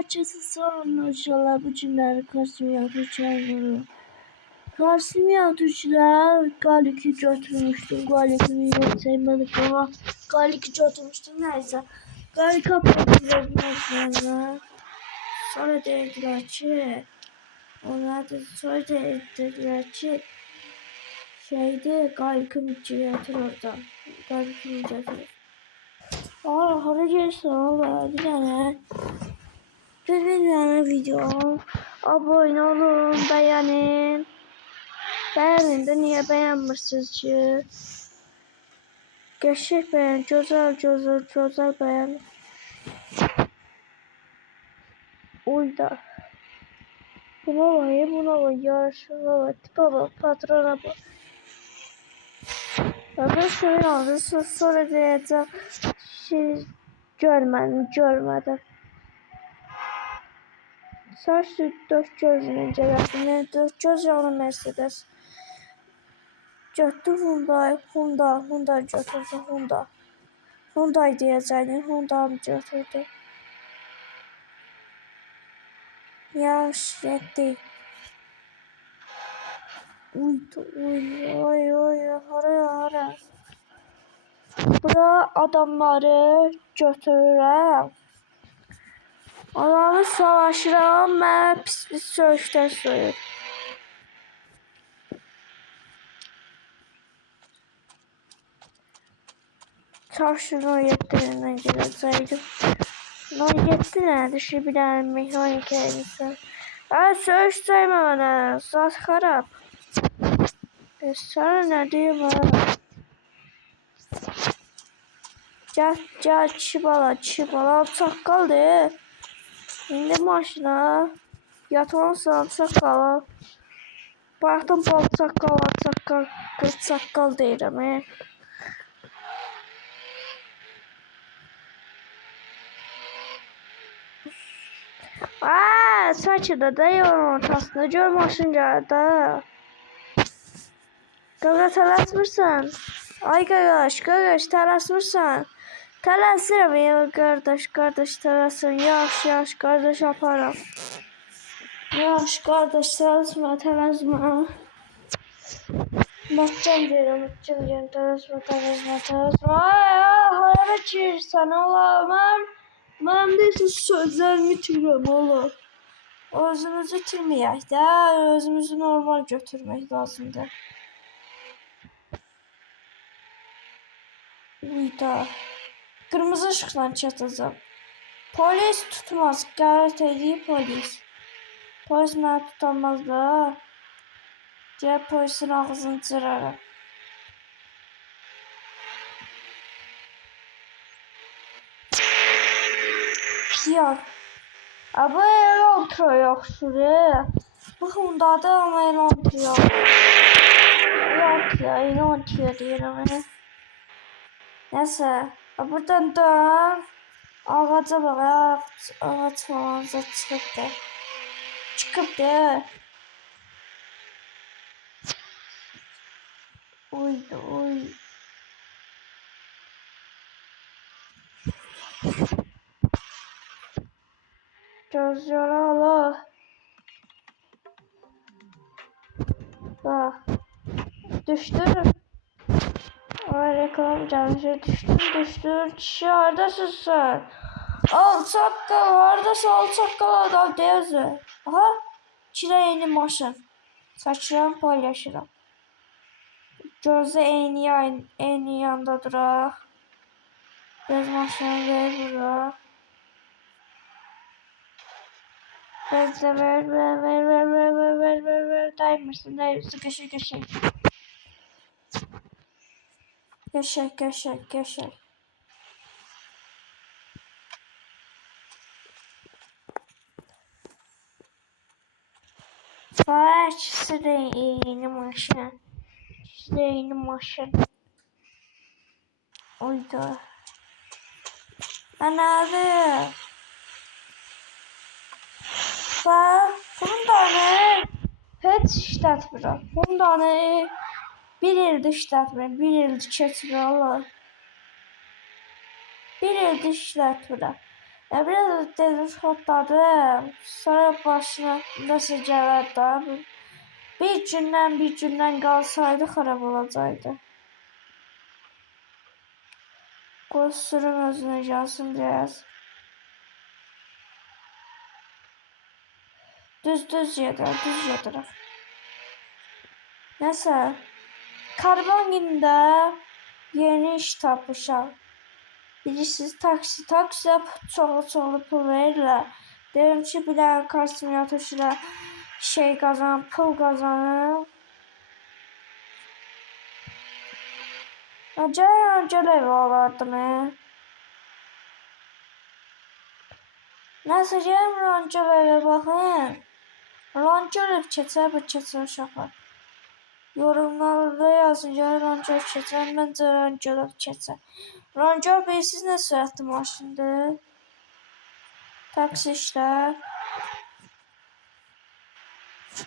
Herkese selamlar. Bu günləri Karsimiyatı çağırıyorum. Karsimiyatçılar Galiki götürmüştüm. Galikini yok sevmedik ama Galiki götürmüştüm. Neyse. Galik apatırlar. Sonra dediler ki sonra dediler ki Galik'in götür oradan. Galik'in götür. Hadi gelsin oğlum. Bir tane video. Abone olun, beğenin. Beğenin de niye beğenmirsiniz ki? Gerçek beğen, güzel beğen. Uyda. Buna var, yarışına var, tipa bak, patrona bak. Ben şöyle aldım, sonra diyeceğim, görmedim. Saçlı dört gözünü inceledim, dört göz yanı Mercedes. Götür Hyundai götürdü, Hyundai diyeceğim, Hyundai götürdü. Yaş yetti. Hara. Bura adamları götürürəm. Onları savaşıram, mənə pis söyüşlər söyür. Çarşı 17'dən gələcəkdim. 17 nədir? Şey bilən mekanik elbisi. Söyüş söymə mənə, zat xarab. Sana nə deyim ha? Gel çi bala çaqqaldır. İndi maşına yatırsan çaqqala. Baxdım bal çaqqal deyirəm. Saçıda da yolun ortasında gör maşın gəldi. Qaqaş tələsmirsən. Ay qaqaş tələsmirsən. Tələsirəm ya qardaş tələsin. Yaxşı qardaş aparam. Yaxşı qardaş tələsmə. Matcan deyirəm tələsmə. Hara girirsən ola mən deyəsən sözlərimi itirəm ola. Özümüzü itirməyək də, özümüzü normal götürmək lazımdır. Uyda. Kırmızı ışıqla çatacağım. Polis tutmaz, qərət edib polis. Polis mənə tutamaz da. Gəl polisin ağzını cırarım. Piyar. Bu elantro yok şuraya. Bu Hyundai'da ama elantro yok. Yok ya elantro diyelim. Neyse. Buradan dön. Ağaca bak. Ağaç falan çıkıp. Uy. Gözleri ala. Bak. Düştüm. Ay reklam gelmiş. Düştüm. Dışarıdasın sen. Alçaqqal. Haradasın alçaqqal adam deyəsən. Aha. İçində yeni maşın. Saçıram paylaşıram. Gözü eyni yanda duraq. Bez maşını ver bura. Bezle ver. Daymışsın. Geçək. İkisi de yeni maşın. Oyda. Anladı. Bak, Hyundai'ni heç işlətmirəm. Hyundai'ni bir ildir işlətmirəm. Bir ildir keçmir Allah. Bir ildir işlətmirəm. Ya biraz dedim hotladım. Sonra başına nasıl gələr da. Bir gündən qalsaydı xarab olacaktı. Qoy sürüm özünə gəlsin biraz. Düz yedirəm. Nəsə, Karbongin'də yeni iş tapmışam. Bilirsiniz, taksiyə çoxlu pul verirlər. Derim ki, bir dənə kar simülatöründə şey qazanım, pul qazanım. Gəl evi alardım. Nəsə, gəlin Rancel evə baxın. Rancel ev keçər, bu keçər uşaqlar. Yorumlarda yazın, gəl Rancel keçər, məncə Rancel ev keçər. Rancel bilirsiniz nə sürətli maşındır? Taksi işlər.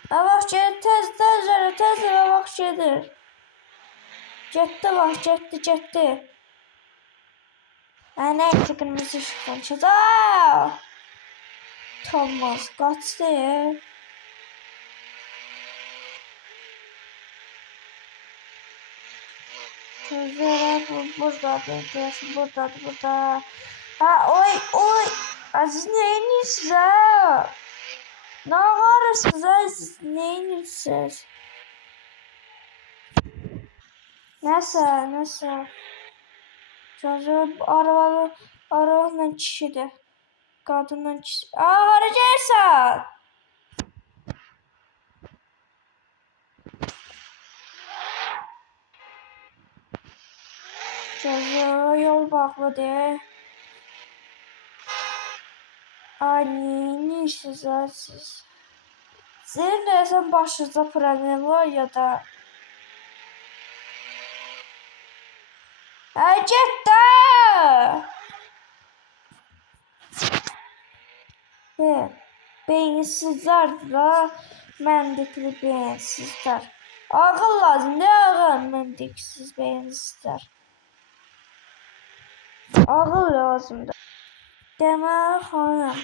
Vaxt gedir, tez vaxt gedir. Getdi. Nə etdi qırmızı ışıqdan çıxacaq? Thomas, qaçdı. Gözlər buradadır, burada. Ha, oy. Aziz, nə edirsiniz ha? Nə ağarırsınız Aziz, nə edirsiniz? Nəsə. Gözlər arvadla kişidir. Qadınla kişi. Hara gəlsən? Gözlər yol bağlıdır. Ay, nə işiniz var siz? Sizin deyəsən başınızda problem var ya da... Ay, get də! Beyinsizlərdir da, məntiqli beyinsizlər. Ağıl lazımdır, ağıl, məntiqsiz beyinsizlər. Ağıl lazımdır. Demək xanım,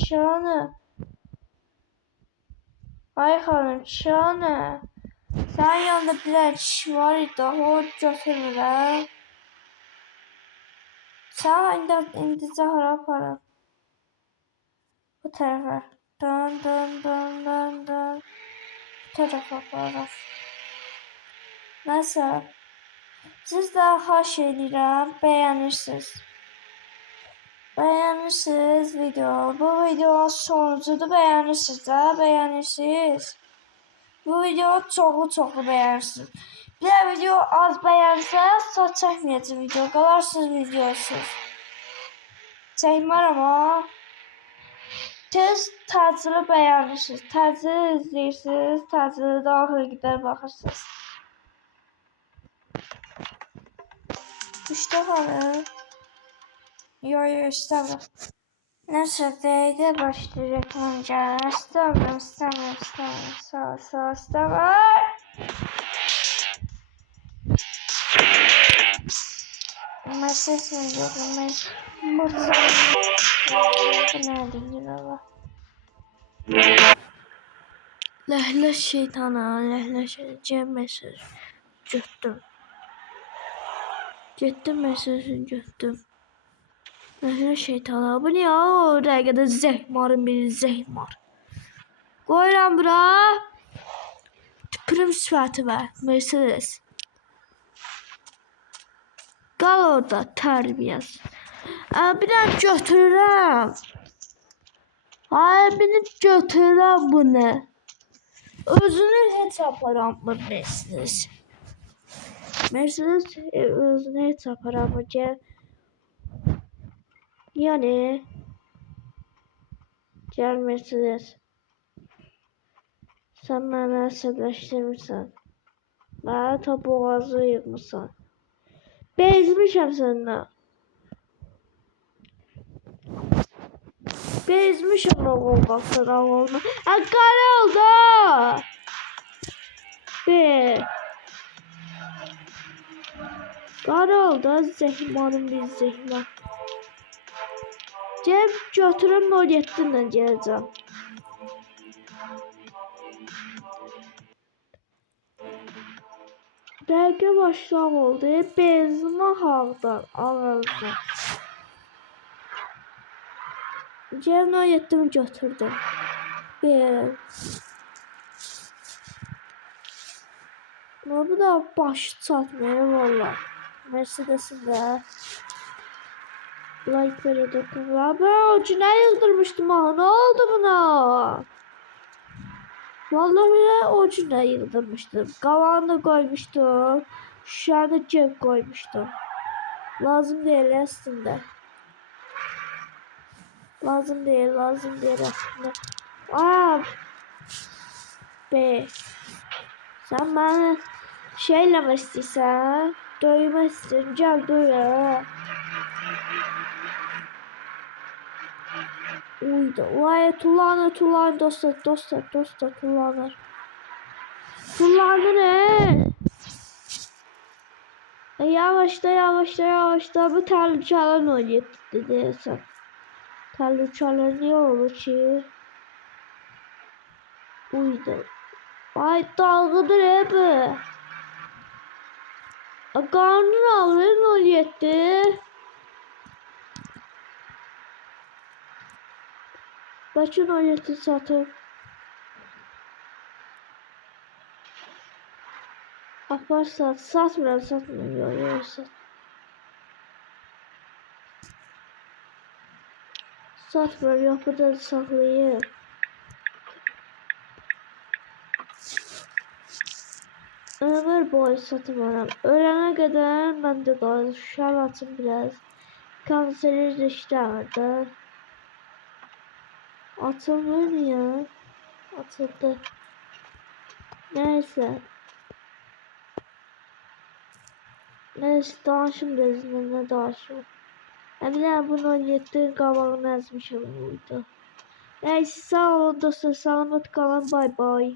çanı. Ay xanım, çanı. Sənin yanında bir dənə kişi var idi, o götürmürəm. Sən indicə hara aparım? Bu tərəfə. Dön. Bu tərəfə aparım. Nəsə, siz də xahiş edirəm, bəyənirsiniz video. Bu video sonuncudur, bəyənirsiniz. Bu video çoxlu bəyənirsiniz. Bir də video az bəyənsəz, saç çəkməyəcəm video, qalarsınız videosuz. Çəkmərəm ha. Tez təcili bəyənirsiniz, təcili izləyirsiniz, təcili də axır qədər baxırsınız. İşte xanım. Yo, istəmirəm. Nəsə, dəqiqə başlayacaq məncə. İstəmirəm. Sağ ol, istəmirəm. Məsələn, görürəm. Burada. Bu nədir, yürələ? Ləhlə şeytana, Cem mesaj götdüm. Mesajını götdüm. Ləhlə şeytana, bu niyə o dəqiqədə zəhmarın biri zəhmar? Qoyuram bura. Tüpürüm sifəti var, Mercedes. Qal orada, tərbiyəz. Bir dənə götürürəm. Birini götürürəm bunu. Özünü heç aparamır Mercedes. Mercedes özünü heç aparamır. Yani gel Mercedes. Sen beni əsəbləşdirmirsən. Bana ta boğazı yığmışsan. Bezmişəm səndən. Bezmişəm oğul baxsın oğuluna. Qara oldu. Qara oldu, zəhmanın bir zəhman. Cem götürüm 07 ilə gələcəm. Dəqiqə başlaq oldu. Benzin hağdan ağırdan. Cem 07'mi götürdüm. Bir. Bu da başı çatmıyor valla. Mercedes'in de. Like böyle dokun. Abi ucuna yıldırmıştım ha. Ne oldu buna? Vallahi bile ucuna yıldırmıştım. Kavağını koymuştum. Şurada cep koymuştum. Lazım değil aslında. Lazım değil aslında. Aa. Be. Sen bana şeyle istiyorsan dövme istiyorum. Gel döve. Uydu. Vay tulanır dostlar tulanır. Tulanır Yavaşla bu terliçalar oynuyor dedi sen. Terliçalar niye olur ki? Uydu. Ay dalgadır bu. Karnın ağrıyor 07. Başın 17 satır. Apar satmıyorum yok sat. Satmıyorum yok burada saklayayım. Ömür boyu satmıyorum. Ölene kadar ben de kaldım. Şarlatım biraz. Kanseri işlerdi. Atılmıyor ya. Atıldı. Neyse. Neyse danışım bezinde ne danışım. Hem bunu yetti qabağını ezmişim buydu. Neyse sağ olun dostlar. Selamet kalın. Bay bay.